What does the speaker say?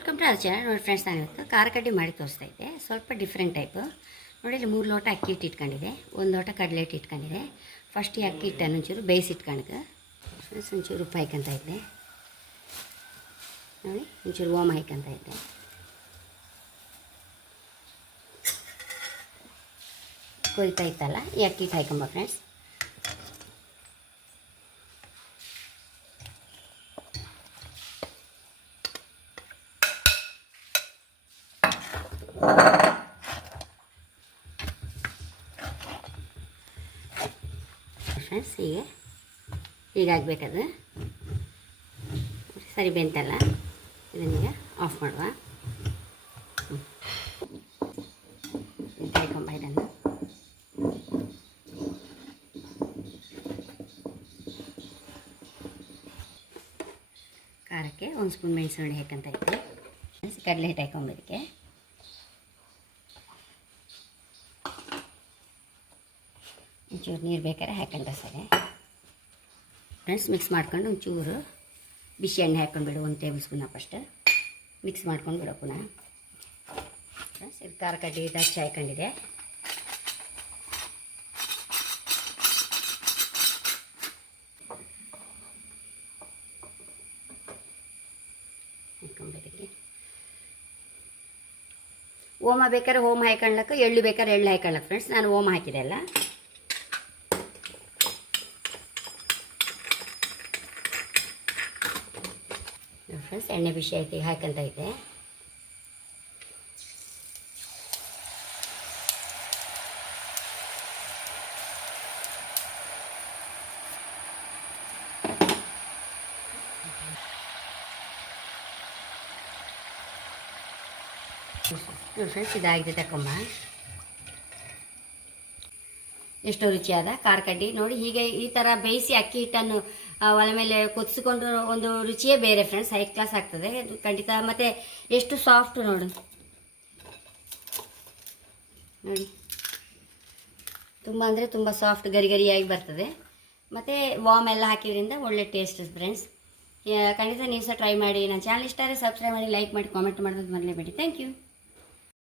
Welcome to our channel ನೋಡಿ friends ನಾನು ಇವತ್ತು ಖಾರ ಕಡ್ಡಿ ಮಾಡಿ ತೋರಿಸ್ತಾ ಇದ್ದೆ ಸ್ವಲ್ಪ ಡಿಫ್ರೆಂಟ್ ಟೈಪು ನೋಡಿ, ಇಲ್ಲಿ ಮೂರು ಲೋಟ ಅಕ್ಕಿ ಹಿಟ್ಟು ಇಟ್ಕೊಂಡಿದೆ. ಒಂದು ಲೋಟ ಕಡಲೆ ಹಿಟ್ಟು ಇಟ್ಕೊಂಡಿದೆ. ಫಸ್ಟ್ ಈ ಅಕ್ಕಿ ಹಿಟ್ಟನ್ನು ಒಂಚೂರು ಬೇಯಿಸಿಟ್ಕೊಂಡ್ಗೆ ಫ್ರೆಂಡ್ಸ್ ಒಂಚೂರು ಉಪ್ಪು ಹಾಯ್ಕೊಂತ ಇದ್ದೆ. ನೋಡಿ, ಒಂಚೂರು ಓಮ್ ಹಾಯ್ಕೊಂತ ಇದ್ದೆ. ಕೊಯ್ತಾ ಇತ್ತಲ್ಲ, ಈ ಅಕ್ಕಿ ಹಿಟ್ಟು ಫ್ರೆಂಡ್ಸ್ ಫ್ರೆಂಡ್ಸ್ ಹೀಗೆ. ಹೀಗಾಗಬೇಕದು. ಸರಿ, ಬೆಂತಲ್ಲ. ಇದನ್ನೀಗ ಆಫ್ ಮಾಡುವ. ಕಾಯ್ಕೊಂಬ ಇದನ್ನು. ಖಾರಕ್ಕೆ ಒಂದು ಸ್ಪೂನ್ ಮೆಣಸಿನ ಹಾಕಂತ ಇದ್ದೆ. ಕಡಲೆ ಹಿಟ್ಟು ಹಾಕೊಂಬದಕ್ಕೆ ಒಂಚೂರು ನೀರು ಬೇಕಾದ್ರೆ ಹಾಕೊಂಡ್ರೆ ಸರಿ ಫ್ರೆಂಡ್ಸ್ ಮಿಕ್ಸ್ ಮಾಡ್ಕೊಂಡು ಒಂಚೂರು ಬಿಸಿ ಎಣ್ಣೆ ಹಾಕ್ಕೊಂಡ್ಬಿಡು, ಒಂದು ಟೇಬಲ್ ಸ್ಪೂನ್ ಫಸ್ಟ್ ಮಿಕ್ಸ್ ಮಾಡ್ಕೊಂಡು ಬಿಡೋ ಪುನಃ. ಫ್ರೆಂಡ್ಸ್, ಇದು ಖಾರ ಕಡ್ಡಿ, ಇದು ಹಾಕೊಂಡಿದೆ. ಓಮ ಬೇಕಾದ್ರೆ ಹೋಮ ಹಾಕೊಳ್ಳಕ್ಕೆ ಎಳ್ಳು ಬೇಕಾದ್ರೆ ಎಳ್ಳು ಹಾಕೊಳ್ಳಕ್ಕೆ ಫ್ರೆಂಡ್ಸ್, ನಾನು ಓಮ ಹಾಕಿದೆ ಅಲ್ಲ? ಫ್ರೆಂಡ್ಸ್ ಎಣ್ಣೆ ಬಿಸಿ ಆಯ್ತು ಈಗ ಹಾಕಂತ ಐತೆ. ಫ್ರೆಂಡ್ಸ್ ಇದಾಗಿದೆ ತಕೊಂಬ. ಎಷ್ಟು ರುಚಿಯಾದ ಕಾರ್ಕಂಡಿ. ನೋಡಿ, ಹೀಗೆ ಈ ಥರ ಬೇಯಿಸಿ ಅಕ್ಕಿ ಹಿಟ್ಟನ್ನು ಒಲೆ ಮೇಲೆ ಕುದಿಸಿಕೊಂಡು ಒಂದು ರುಚಿಯೇ ಬೇರೆ ಫ್ರೆಂಡ್ಸ್ ಹೈ ಕ್ಲಾಸ್ ಆಗ್ತದೆ. ಖಂಡಿತ. ಮತ್ತು ಎಷ್ಟು ಸಾಫ್ಟ್ ನೋಡು. ನೋಡಿ. ತುಂಬ ಅಂದರೆ ತುಂಬ ಸಾಫ್ಟ್ ಗರಿ ಗರಿಯಾಗಿ ಬರ್ತದೆ. ಮತ್ತು ವಾಮ್ ಎಲ್ಲ ಹಾಕಿದ್ರಿಂದ ಒಳ್ಳೆ ಟೇಸ್ಟ್ ಫ್ರೆಂಡ್ಸ್ ಖಂಡಿತ ನೀವು ಸಹ ಟ್ರೈ ಮಾಡಿ. ನನ್ನ ಚಾನಲ್ ಇಷ್ಟ ಆದರೆ ಸಬ್ಸ್ಕ್ರೈಬ್ ಮಾಡಿ ಲೈಕ್ ಮಾಡಿ ಕಾಮೆಂಟ್ ಮಾಡೋದು ಮರಲೇಬೇಡಿ. Thank you